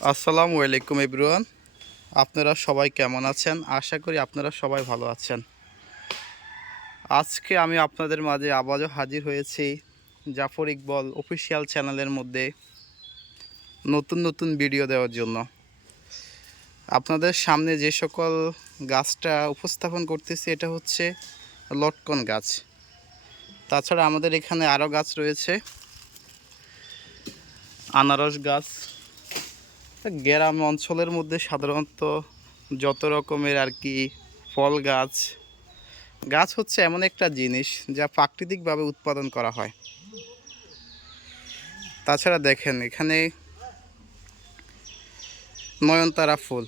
আসসালামু আলাইকুম এভরিওয়ান। আপনারা সবাই কেমন আছেন? আশা করি আপনারা সবাই ভালো আছেন। আজকে আমি আপনাদের মাঝে আবারও হাজির হয়েছি জাফর ইকবাল অফিসিয়াল চ্যানেলের মধ্যে নতুন নতুন ভিডিও দেওয়ার জন্য। আপনাদের সামনে যে সকল গাছটা উপস্থাপন করতেছি এটা হচ্ছে লটকন গাছ। তাছাড়া আমাদের এখানে আরও গাছ রয়েছে, আনারস গাছ। গ্রাম অঞ্চলের মধ্যে সাধারণত যত রকমের ফল গাছ গাছ হচ্ছে এমন একটা জিনিস যা প্রাকৃতিকভাবে উৎপাদন করা হয়। তাছাড়া দেখেন এখানে নয়নতারা ফুল।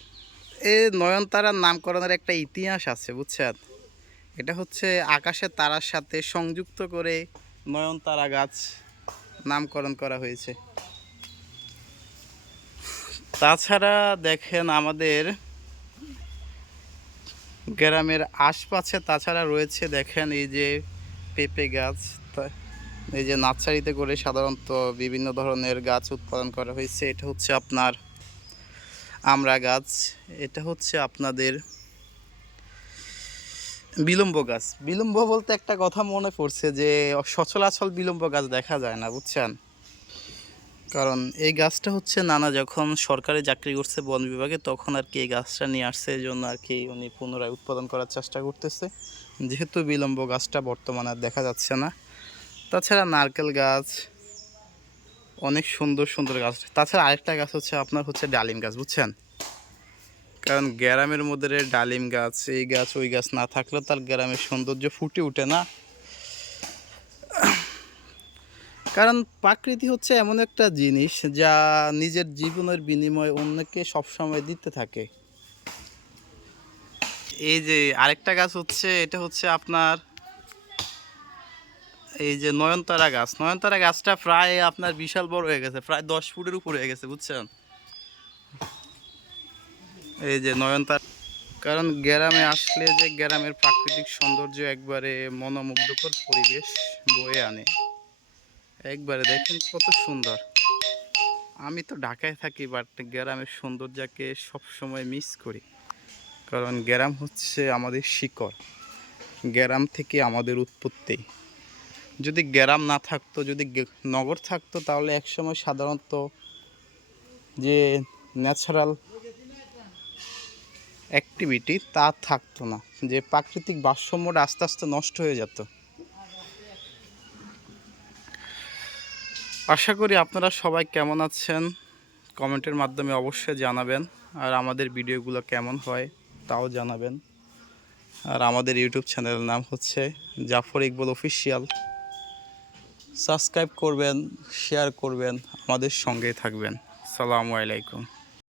এই নয়নতারার নামকরণের একটা ইতিহাস আছে, বুঝছেন? এটা হচ্ছে আকাশের তারার সাথে সংযুক্ত করে নয়নতারা গাছ নামকরণ করা হয়েছে। তাছাড়া দেখেন আমাদের গ্রামের আশপাশে তাছাড়া রয়েছে, দেখেন এই যে পেঁপে গাছ। এই যে নার্সারিতে করে সাধারণত বিভিন্ন ধরনের গাছ উৎপাদন করা হয়েছে। এটা হচ্ছে আপনার আমড়া গাছ, এটা হচ্ছে আপনাদের বিলম্ব গাছ। বিলম্ব বলতে একটা কথা মনে পড়ছে যে সচরাচর বিলম্ব গাছ দেখা যায় না, বুঝছেন? কারণ এই গাছটা হচ্ছে নানা যখন সরকারি চাকরি করছে বন বিভাগে তখন এই গাছটা নিয়ে আসছে, এই জন্য উনি পুনরায় উৎপাদন করার চেষ্টা করতেছে, যেহেতু বিলম্ব গাছটা বর্তমানে আর দেখা যাচ্ছে না। তাছাড়া নারকেল গাছ, অনেক সুন্দর সুন্দর গাছ। তাছাড়া আরেকটা গাছ হচ্ছে আপনার হচ্ছে ডালিম গাছ, বুঝছেন? কারণ গ্রামের মধ্যে ডালিম গাছ, এই গাছ ওই গাছ না থাকলেও তার গ্রামের সৌন্দর্য ফুটে ওঠে না। কারণ প্রকৃতি হচ্ছে এমন একটা জিনিস যা নিজের জীবনের বিনিময়ে অন্যকে সবসময় দিতে থাকে। এই যে আরেকটা গাছ হচ্ছে, এটা হচ্ছে আপনার এই যে নয়নতারা গাছ। নয়নতারা গাছটা প্রায় আপনার বিশাল বড় হয়ে গেছে, প্রায় 10 ফুটের উপর হয়ে গেছে, বুঝছেন? এই যে নয়নতারা, কারণ গ্রামে আসলে যে গ্রামের প্রাকৃতিক সৌন্দর্য একবারে মনোমুগ্ধকর পরিবেশ বয়ে আনে। একবারে দেখেন কত সুন্দর। আমি তো ঢাকায় থাকি, বাট গ্রামের সৌন্দর্যকে সবসময় মিস করি। কারণ গ্রাম হচ্ছে আমাদের শিকড়, গ্রাম থেকে আমাদের উৎপত্তি। যদি গ্রাম না থাকতো, যদি নগর থাকতো, তাহলে একসময় সাধারণত যে ন্যাচারাল অ্যাক্টিভিটি তা থাকতো না, যে প্রাকৃতিক ভারসাম্যটা আস্তে আস্তে নষ্ট হয়ে যেত। আশা করি আপনারা সবাই কেমন আছেন কমেন্টের মাধ্যমে অবশ্যই জানাবেন, আর আমাদের ভিডিওগুলো কেমন হয় তাও জানাবেন। আর আমাদের ইউটিউব চ্যানেলের নাম হচ্ছে জাফর ইকবাল অফিসিয়াল। সাবস্ক্রাইব করবেন, শেয়ার করবেন, আমাদের সঙ্গেই থাকবেন। আসসালামু আলাইকুম।